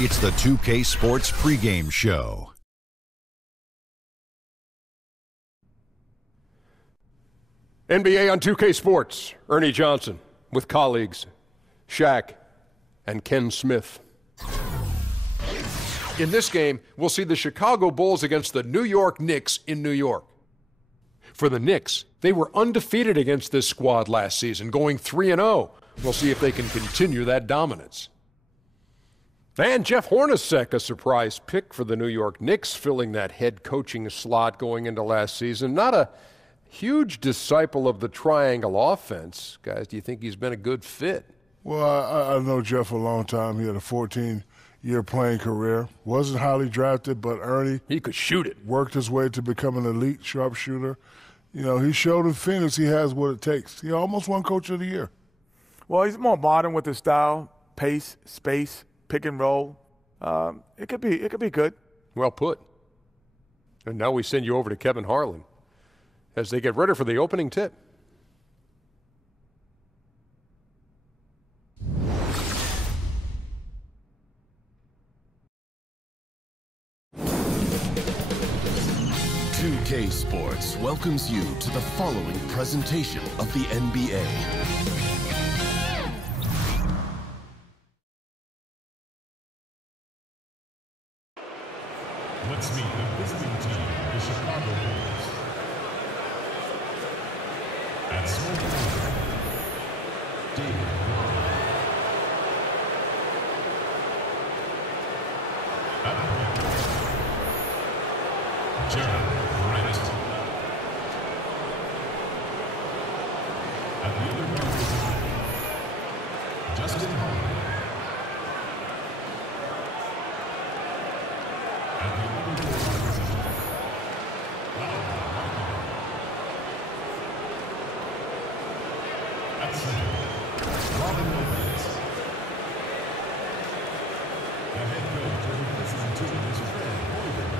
It's the 2K Sports Pregame Show. NBA on 2K Sports. Ernie Johnson with colleagues Shaq and Ken Smith. In this game, we'll see the Chicago Bulls against the New York Knicks in New York. For the Knicks, they were undefeated against this squad last season, going 3-0. We'll see if they can continue that dominance. And Jeff Hornacek, a surprise pick for the New York Knicks, filling that head coaching slot going into last season. Not a huge disciple of the triangle offense. Guys, do you think he's been a good fit? Well, I know Jeff for a long time. He had a 14-year playing career. Wasn't highly drafted, but Ernie, he could shoot it. Worked his way to become an elite sharpshooter. You know, he showed in Phoenix he has what it takes. He almost won Coach of the Year. Well, he's more modern with his style, pace, space, pick and roll. It could be good. Well put. And now we send you over to Kevin Harlan as they get ready for the opening tip. K Sports welcomes you to the following presentation of the NBA. Let's meet the visiting team, the Chicago Bulls. At small forward, David Wall. At point guard, Jared. At the other guard position, Justin Holiday. At the other guard position, at center, Robin Lopez. The head coach of the visiting team is Fred Hoiberg.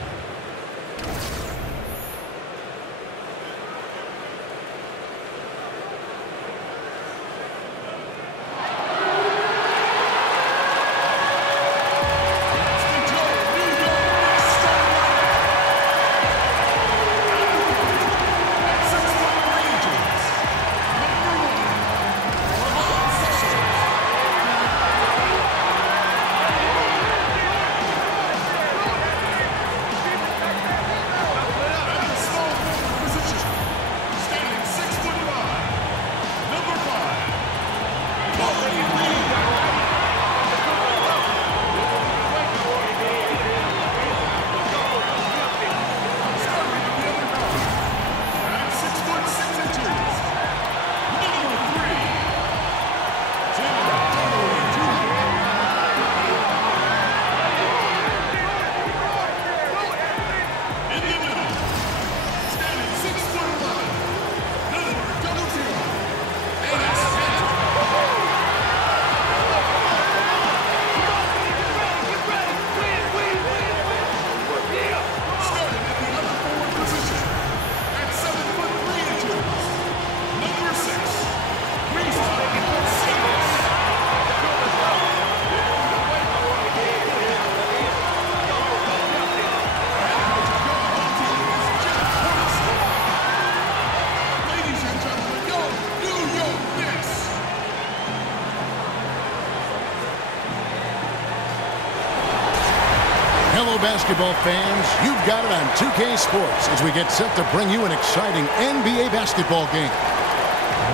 Basketball fans, you've got it on 2K Sports as we get set to bring you an exciting NBA basketball game.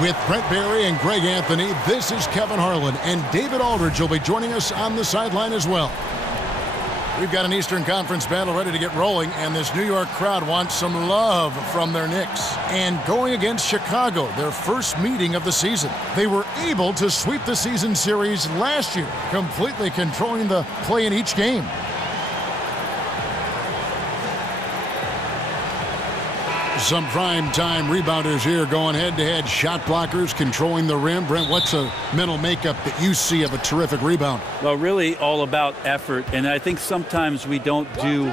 With Brent Barry and Greg Anthony, this is Kevin Harlan, and David Aldridge will be joining us on the sideline as well. We've got an Eastern Conference battle ready to get rolling, and this New York crowd wants some love from their Knicks. And going against Chicago, their first meeting of the season. They were able to sweep the season series last year, completely controlling the play in each game. Some prime-time rebounders here going head-to-head. Shot blockers, controlling the rim. Brent, what's a mental makeup that you see of a terrific rebound? Well, really all about effort. And I think sometimes we don't do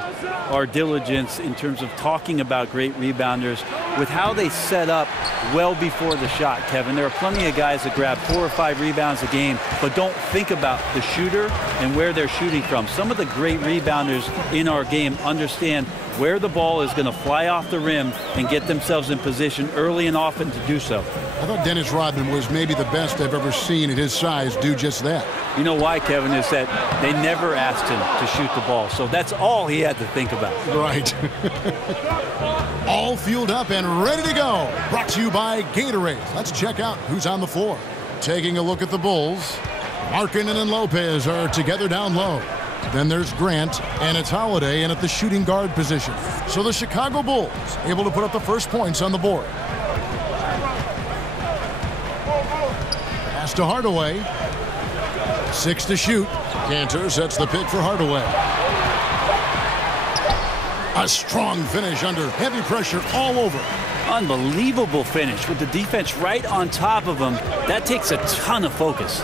our diligence in terms of talking about great rebounders with how they set up well before the shot, Kevin. There are plenty of guys that grab 4 or 5 rebounds a game but don't think about the shooter and where they're shooting from. Some of the great rebounders in our game understand where the ball is going to fly off the rim and get themselves in position early and often to do so. I thought Dennis Rodman was maybe the best I've ever seen at his size do just that. You know why, Kevin, is that they never asked him to shoot the ball. So that's all he had to think about. Right. All fueled up and ready to go. Brought to you by Gatorade. Let's check out who's on the floor. Taking a look at the Bulls. Markkanen and Lopez are together down low. Then there's Grant, and it's Holiday in at the shooting guard position. So the Chicago Bulls able to put up the first points on the board. Pass to Hardaway. 6 to shoot. Cantor sets the pick for Hardaway. A strong finish under heavy pressure all over. Unbelievable finish with the defense right on top of him. That takes a ton of focus.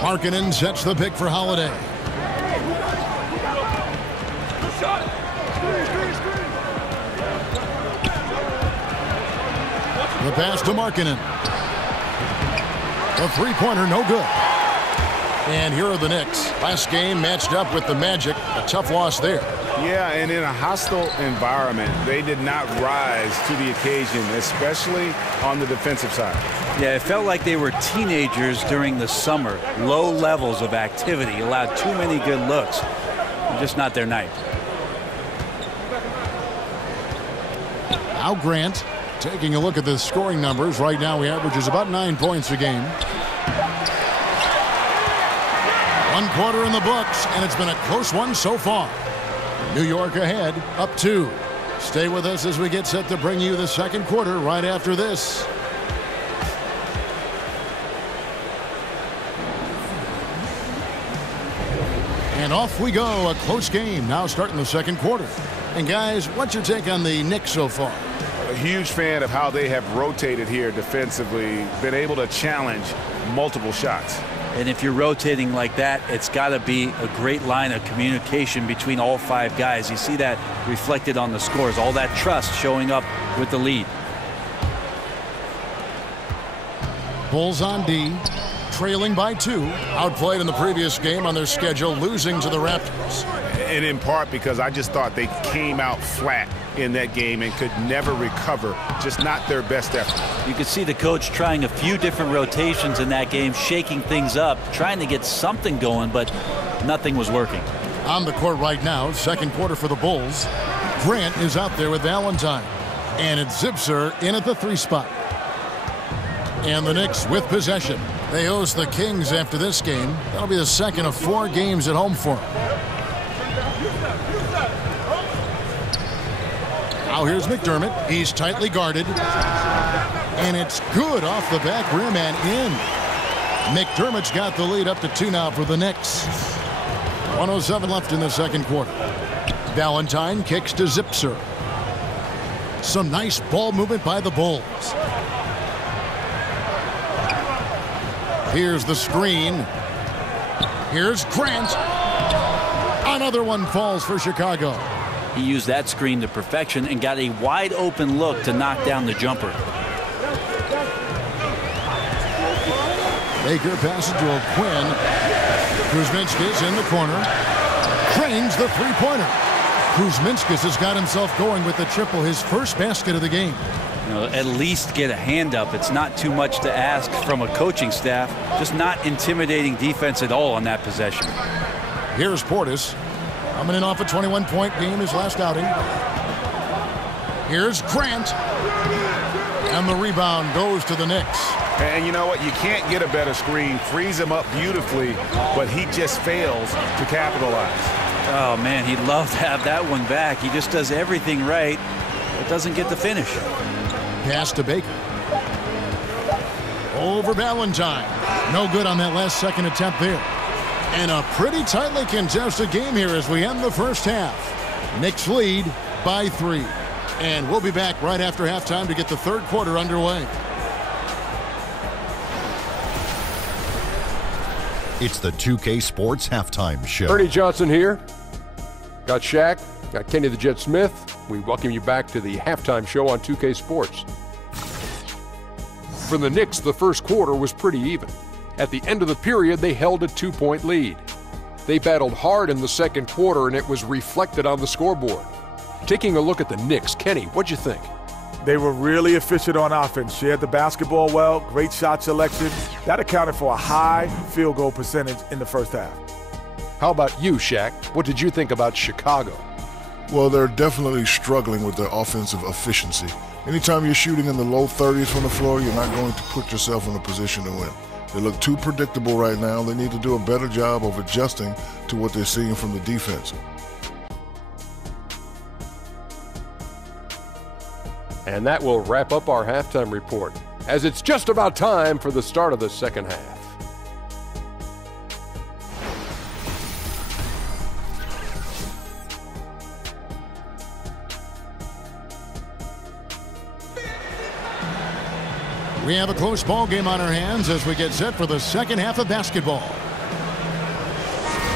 Markkanen sets the pick for Holiday. The pass to Markkanen. The three-pointer, no good. And here are the Knicks. Last game matched up with the Magic. A tough loss there. Yeah, and in a hostile environment, they did not rise to the occasion, especially on the defensive side. Yeah, it felt like they were teenagers during the summer. Low levels of activity, allowed too many good looks. Just not their night. Now Grant, taking a look at the scoring numbers. Right now he averages about 9 points a game. 1 quarter in the books, and it's been a close one so far. New York ahead, up 2. Stay with us as we get set to bring you the second quarter right after this. And off we go, a close game now starting the second quarter. And guys, what's your take on the Knicks so far? A huge fan of how they have rotated here defensively, been able to challenge multiple shots. And if you're rotating like that, it's got to be a great line of communication between all 5 guys. You see that reflected on the scores, all that trust showing up with the lead. Bulls on D, trailing by 2. Outplayed in the previous game on their schedule, losing to the Raptors. And in part because I just thought they came out flat in that game and could never recover. Just not their best effort. You could see the coach trying a few different rotations in that game, shaking things up, trying to get something going, but nothing was working. On the court right now, second quarter for the Bulls. Grant is out there with Valentine. And it's Zipser in at the 3 spot. And the Knicks with possession. They host the Kings after this game. That'll be the second of 4 games at home for them. Now here's McDermott. He's tightly guarded. And it's good off the back rim and in. McDermott's got the lead up to 2 now for the Knicks. 1:07 left in the second quarter. Valentine kicks to Zipser. Some nice ball movement by the Bulls. Here's the screen. Here's Grant. Another one falls for Chicago. He used that screen to perfection and got a wide open look to knock down the jumper. Baker passes to O'Quinn. Kuzminskis in the corner. Cranes the three-pointer. Kuzminskis has got himself going with the triple, his first basket of the game. You know, at least get a hand up. It's not too much to ask from a coaching staff. Just not intimidating defense at all on that possession. Here's Portis. Coming in off a 21-point game, his last outing. Here's Grant. And the rebound goes to the Knicks. And you know what? You can't get a better screen. Frees him up beautifully, but he just fails to capitalize. Oh, man, he'd love to have that one back. He just does everything right, but doesn't get the finish. Pass to Baker. Over Valentine. No good on that last second attempt there. And a pretty tightly contested game here as we end the first half. Knicks lead by 3. And we'll be back right after halftime to get the third quarter underway. It's the 2K Sports Halftime Show. Ernie Johnson here. Got Shaq, got Kenny the Jet Smith. We welcome you back to the halftime show on 2K Sports. For the Knicks, the first quarter was pretty even. At the end of the period, they held a 2-point lead. They battled hard in the second quarter, and it was reflected on the scoreboard. Taking a look at the Knicks, Kenny, what'd you think? They were really efficient on offense, shared the basketball well, great shot selection. That accounted for a high field goal percentage in the first half. How about you, Shaq? What did you think about Chicago? Well, they're definitely struggling with their offensive efficiency. Anytime you're shooting in the low 30s from the floor, you're not going to put yourself in a position to win. They look too predictable right now. They need to do a better job of adjusting to what they're seeing from the defense. And that will wrap up our halftime report, as it's just about time for the start of the second half. We have a close ball game on our hands as we get set for the second half of basketball.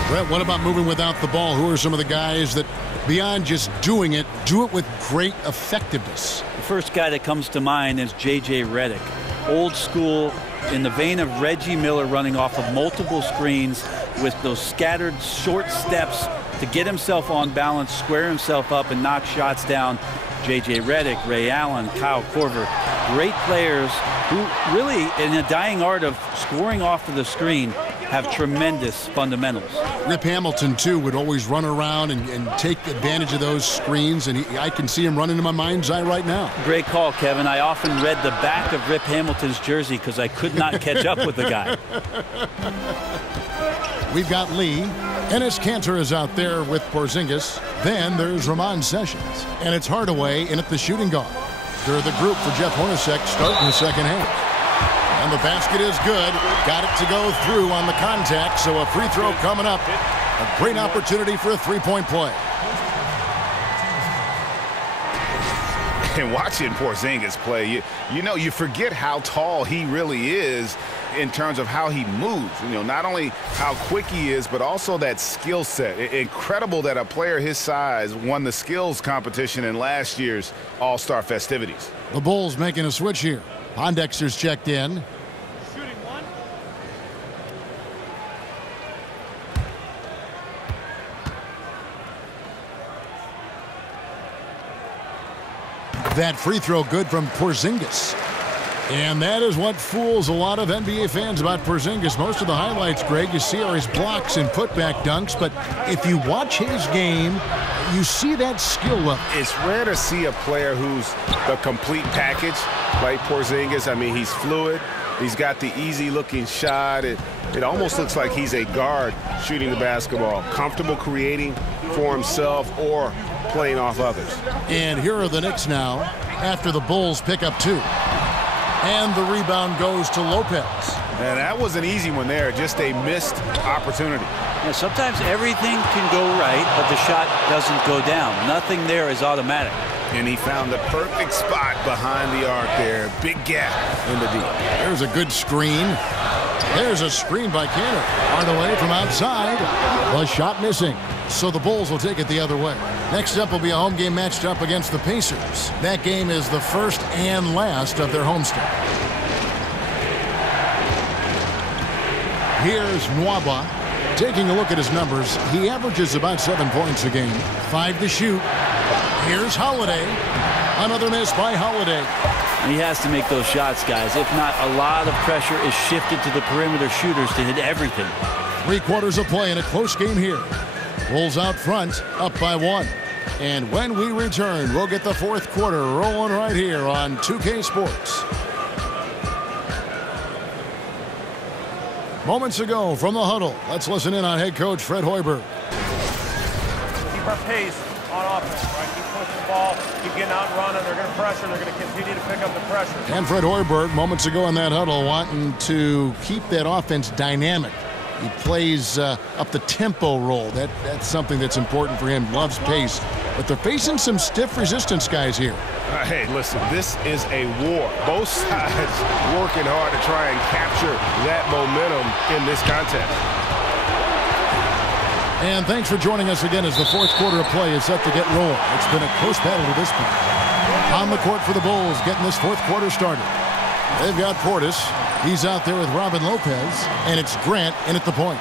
Brett, what about moving without the ball? Who are some of the guys that, beyond just doing it, do it with great effectiveness? The first guy that comes to mind is J.J. Redick. Old school, in the vein of Reggie Miller, running off of multiple screens with those scattered short steps to get himself on balance, square himself up, and knock shots down. J.J. Redick, Ray Allen, Kyle Korver, great players who really, in the dying art of scoring off of the screen, have tremendous fundamentals. Rip Hamilton, too, would always run around and take advantage of those screens, and I can see him running in my mind's eye right now. Great call, Kevin. I often read the back of Rip Hamilton's jersey because I could not catch up with the guy. We've got Lee. Enes Kanter is out there with Porzingis. Then there's Ramon Sessions. And it's Hardaway in at the shooting guard. They're the group for Jeff Hornacek starting the second half. And the basket is good. Got it to go through on the contact, so a free throw coming up. A great opportunity for a three-point play. And watching Porzingis play, you forget how tall he really is in terms of how he moves. Not only how quick he is, but also that skill set. Incredible that a player his size won the skills competition in last year's All-Star festivities. The Bulls making a switch here. Pondexter's checked in. Shooting one. That free throw good from Porzingis. And that is what fools a lot of NBA fans about Porzingis. Most of the highlights, Greg, you see are his blocks and putback dunks. But if you watch his game, you see that skill level. It's rare to see a player who's the complete package like Porzingis. I mean, he's fluid. He's got the easy-looking shot. It almost looks like he's a guard shooting the basketball, comfortable creating for himself or playing off others. And here are the Knicks now after the Bulls pick up two. And the rebound goes to Lopez. And that was an easy one there, just a missed opportunity. Yeah, sometimes everything can go right, but the shot doesn't go down. Nothing there is automatic. And he found the perfect spot behind the arc there. Big gap in the deep. There's a good screen. There's a screen by Kanter. Hardaway from outside. The shot missing. So the Bulls will take it the other way. Next up will be a home game matched up against the Pacers. That game is the first and last of their homestand. Here's Nwaba. Taking a look at his numbers, he averages about 7 points a game. 5 to shoot. Here's Holiday. Another miss by Holiday. He has to make those shots, guys. If not, a lot of pressure is shifted to the perimeter shooters to hit everything. 3 quarters of play in a close game here. Bulls out front, up by 1. And when we return, we'll get the fourth quarter rolling right here on 2K Sports. Moments ago from the huddle, let's listen in on head coach Fred Hoiberg. Keep our pace on offense, right? Keep pushing the ball, keep getting out and running. They're going to pressure. They're going to continue to pick up the pressure. And Fred Hoiberg, moments ago in that huddle, wanting to keep that offense dynamic. He plays up the tempo role. That's something that's important for him. Loves pace. But they're facing some stiff resistance guys here. Hey, listen, this is a war. Both sides working hard to try and capture that momentum in this contest. And thanks for joining us again as the fourth quarter of play is set to get rolling. It's been a close battle to this point. On the court for the Bulls, getting this fourth quarter started. They've got Portis. He's out there with Robin Lopez, and it's Grant in at the point.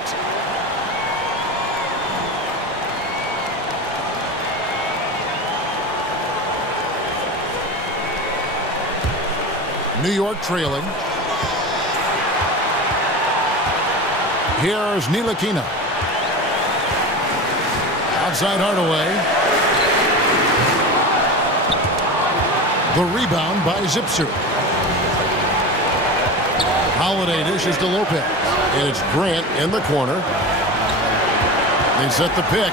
New York trailing. Here's Ntilikina. Outside Hardaway. The rebound by Zipser. Holiday dishes to Lopez. And it's Grant in the corner. They set the pick.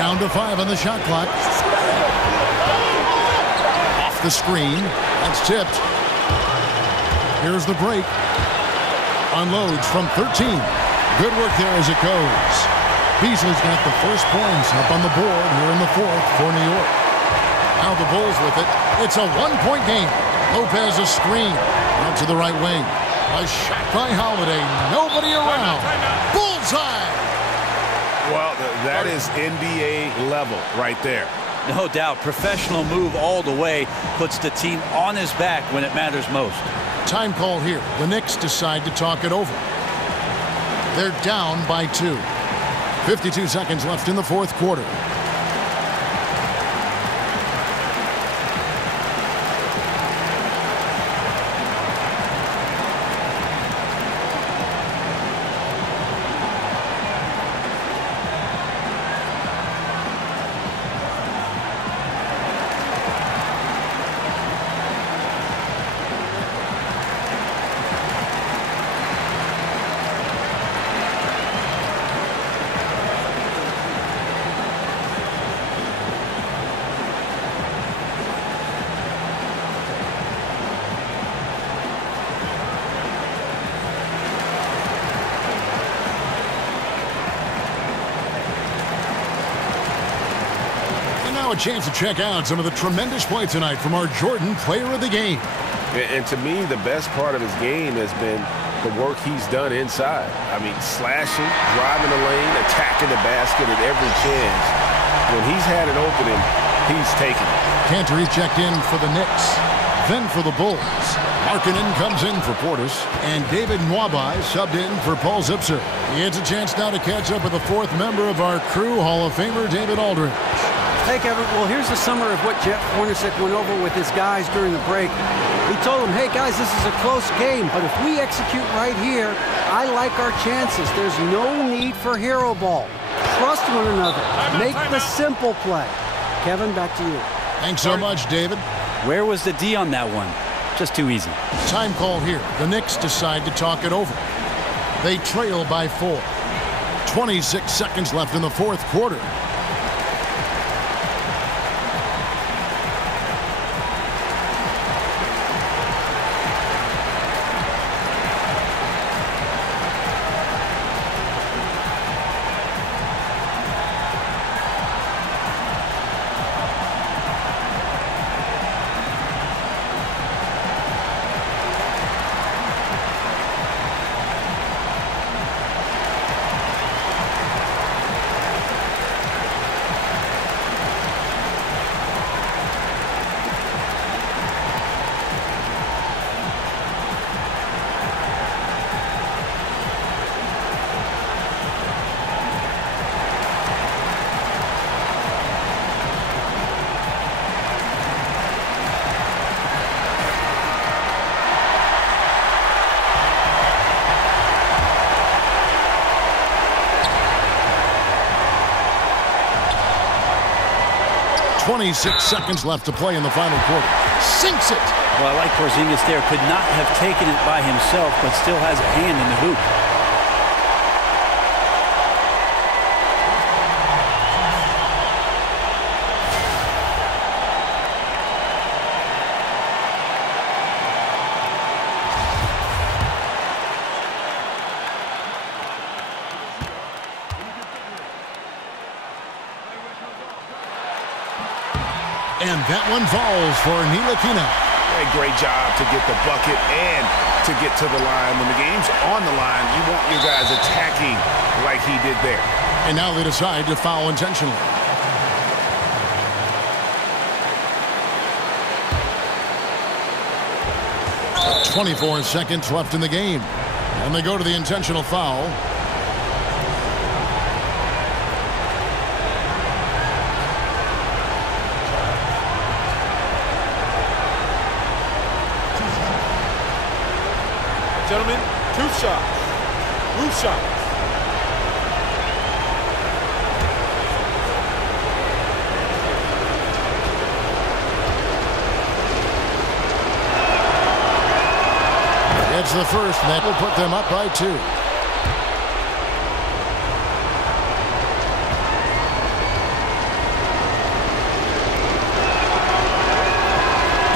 Down to 5 on the shot clock. Off the screen. That's tipped. Here's the break. Unloads from 13. Good work there as it goes. Beasley's got the first points up on the board here in the fourth for New York. Now the Bulls with it. It's a one-point game. Lopez a screen. Out to the right wing. A shot by Holiday. Nobody around. Bullseye! Well, that is NBA level right there. No doubt. Professional move all the way. Puts the team on his back when it matters most. Time call here. The Knicks decide to talk it over. They're down by 2. 52 seconds left in the fourth quarter. A chance to check out some of the tremendous play tonight from our Jordan player of the game. And to me, the best part of his game has been the work he's done inside. I mean, slashing, driving the lane, attacking the basket at every chance. When he's had an opening, he's taken it. Cantor checked in for the Knicks, then for the Bulls. Markkanen comes in for Portis, and David Nwabai subbed in for Paul Zipser. He gets a chance now to catch up with the fourth member of our crew, Hall of Famer David Aldridge. Hey, Kevin, well, here's the summary of what Jeff Hornacek went over with his guys during the break. He told them, hey, guys, this is a close game, but if we execute right here, I like our chances. There's no need for hero ball. Trust one another. Make the simple play. Kevin, back to you. Thanks so much, David. Where was the D on that one? Just too easy. Time call here. The Knicks decide to talk it over. They trail by 4. 26 seconds left in the fourth quarter. .26 seconds left to play in the final quarter. Sinks it! Well, I like Porzingis there. Could not have taken it by himself, but still has a hand in the hoop. And that one falls for Ntilikina. A great job to get the bucket and to get to the line. When the game's on the line, you want your guys attacking like he did there. And now they decide to foul intentionally. .24 seconds left in the game. And they go to the intentional foul. Gentlemen, 2 shots. Blue shots. It's the first, and that will put them up by 2.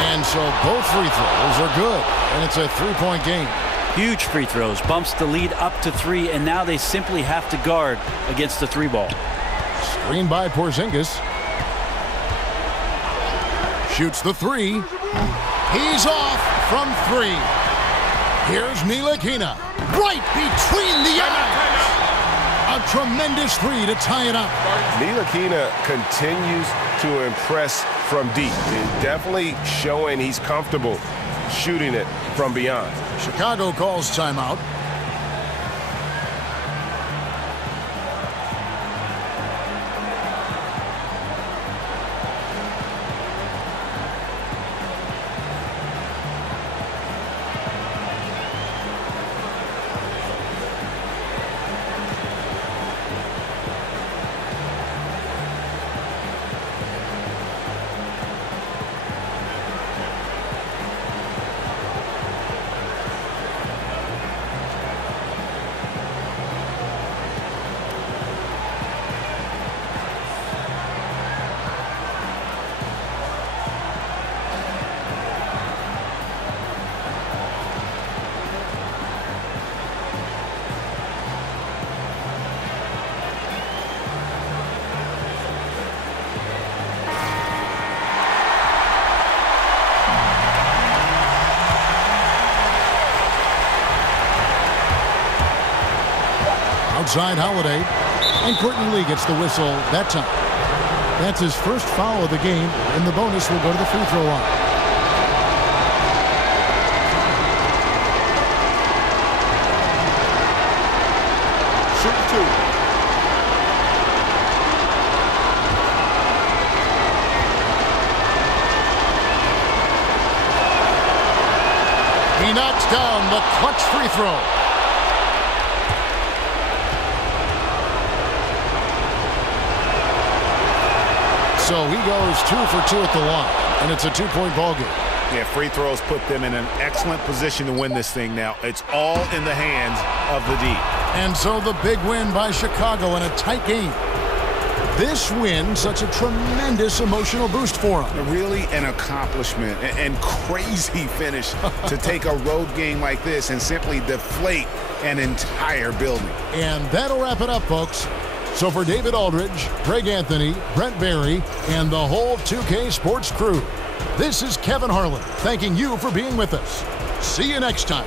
And so both free throws are good, and it's a 3-point game. Huge free throws, bumps the lead up to 3, and now they simply have to guard against the 3 ball. Screen by Porzingis. Shoots the 3. He's off from 3. Here's Ntilikina. Right between the eyes. A tremendous 3 to tie it up. Ntilikina continues to impress from deep. He's definitely showing he's comfortable shooting it from beyond. Chicago calls timeout. Outside Holiday, and Courtney Lee gets the whistle that time. That's his first foul of the game, and the bonus will go to the free throw line. Shoot 2. He knocks down the clutch free throw. So he goes 2 for 2 at the line, and it's a 2-point ball game. Yeah, free throws put them in an excellent position to win this thing now. It's all in the hands of the D. And so the big win by Chicago in a tight game. This win, such a tremendous emotional boost for them. Really an accomplishment and crazy finish to take a road game like this and simply deflate an entire building. And that'll wrap it up, folks. So for David Aldridge, Greg Anthony, Brent Barry, and the whole 2K Sports crew, this is Kevin Harlan thanking you for being with us. See you next time.